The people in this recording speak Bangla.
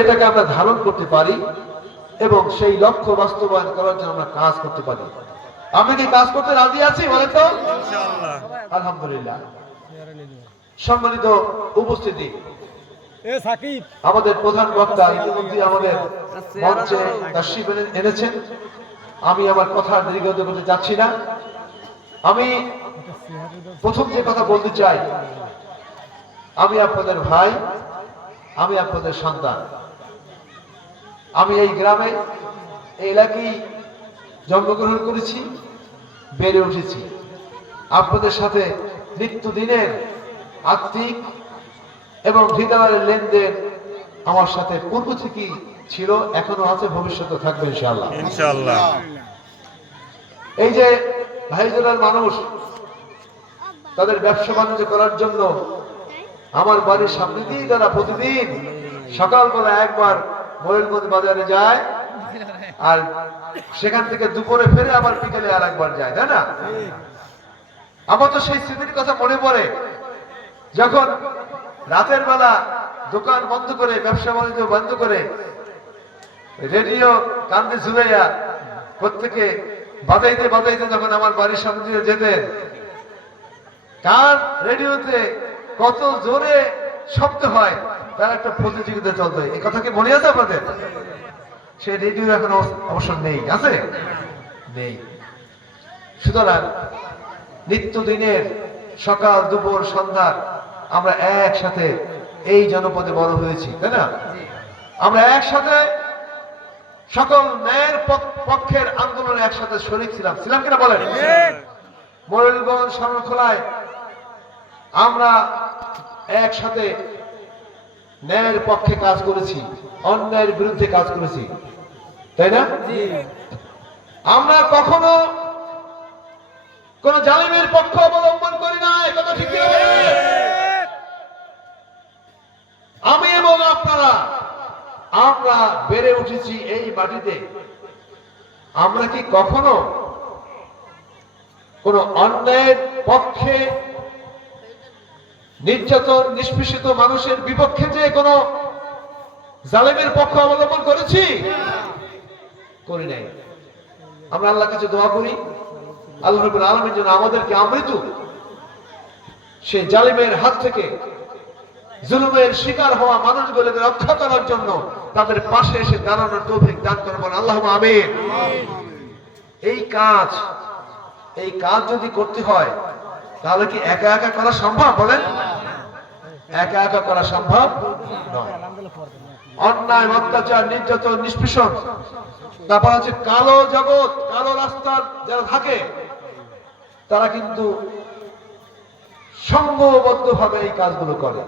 এটাকে আমরা ধারণ করতে পারি এবং সেই লক্ষ্য বাস্তবায়ন করার জন্য আমরা কাজ করতে পারি। আমরা কি কাজ করতে রাজি আছি বলেন তো? ইনশাআল্লাহ। আলহামদুলিল্লাহ। সম্মানিত উপস্থিতি, আমাদের প্রধান বক্তা ইতিমধ্যে আমাদের মঞ্চে তাশরীফ এনেছেন। আমি আমার কথা দীর্ঘায়িত করতে চাচ্ছি না। আমি প্রথম যে কথা বলতে চাই, আমি আপনাদের ভাই, আমি আপনাদের সন্তান। আমি এই গ্রামে এই এলাকায় জন্মগ্রহণ করেছি, বেড়ে উঠেছি। আপনাদের সাথে নিত্যদিনের আত্মিক এবং হৃদয়ের লেনদেন আমার সাথে পূর্ব থেকেই ছিল, এখনো আছে, ভবিষ্যতে থাকবে ইনশাআল্লাহ। ইনশাআল্লাহ। এই যে ভাইজোলার মানুষ তাদের ব্যবসা বাণিজ্য করার জন্য আমার বাড়ির সামনে দিয়ে তারা প্রতিদিন সকালবেলা একবার ময়ূরগঞ্জ বাজারে যায়, আর সেখান থেকে দুপুরে ফেরে আবার বিকেলে আর একবার যায়, তাই না? আমার তো সেই স্মৃতির কথা মনে পড়ে, যখন রাতের বেলা দোকান বন্ধ করে, ব্যবসা বাণিজ্য বন্ধ করে, রেডিও কান্দে ঝুলাইয়া প্রত্যেকে বাজাইতে বাজাইতে যখন আমার বাড়ির সামনে দিয়ে যেতেন, কার রেডিওতে কত জোরে শব্দ হয় তার একটা প্রতিযোগিতা চলতো। এই কথা কি মনে আছে আপনাদের? সেই রেডিও এখন অবশ্য নেই, আছে? নেই। সুতরাং নিত্যদিনের সকাল দুপুর সন্ধ্যা আমরা একসাথে এই জনপদে বড় হয়েছি, তাই না? আমরা একসাথে সকল ন্যায়ের পক্ষের আন্দোলনে একসাথে শরীক ছিলাম, ছিলাম কিনা বলেন? ময়ূরগঞ্জ শরণখোলায় আমরা একসাথে ন্যায়ের পক্ষে কাজ করেছি, অন্যায়ের বিরুদ্ধে কাজ করেছি, তাই না? আমরা কখনো কোন জালিমের পক্ষ অবলম্বন করি না, কথা ঠিক কিনা বলেন? আমি এবং আপনারা, আমরা বেড়ে উঠেছি এই মাটিতে। আমরা কি কখনো কোন অন্যায়ের পক্ষে, নির্যাতন নিষ্পেষিত মানুষের বিপক্ষে যে কোন জালেমের পক্ষ অবলম্বন করেছি? করি নাই। আমরা আল্লাহর কাছে দোয়া করি, আল্লাহ রাব্বুল আলামিন যেন আমাদেরকে আমৃত্যু সেই জালিমের হাত থেকে, জুলুমের শিকার হওয়া মানুষগুলোকে রক্ষা করার জন্য তাদের পাশে এসে দাঁড়ানোর তৌফিক দান করবেন, আল্লাহুম্মা আমিন। এই কাজ যদি করতে হয় তাহলে কি একা একা করা সম্ভব বলেন? একা একা করা সম্ভব নয়। অন্যায়, অত্যাচার, নির্যাতন, নিষ্পেষণ, তারপর হচ্ছে কালো জগৎ, কালো রাস্তার যারা থাকে তারা কিন্তু সংঘবদ্ধ ভাবে এই কাজগুলো করে।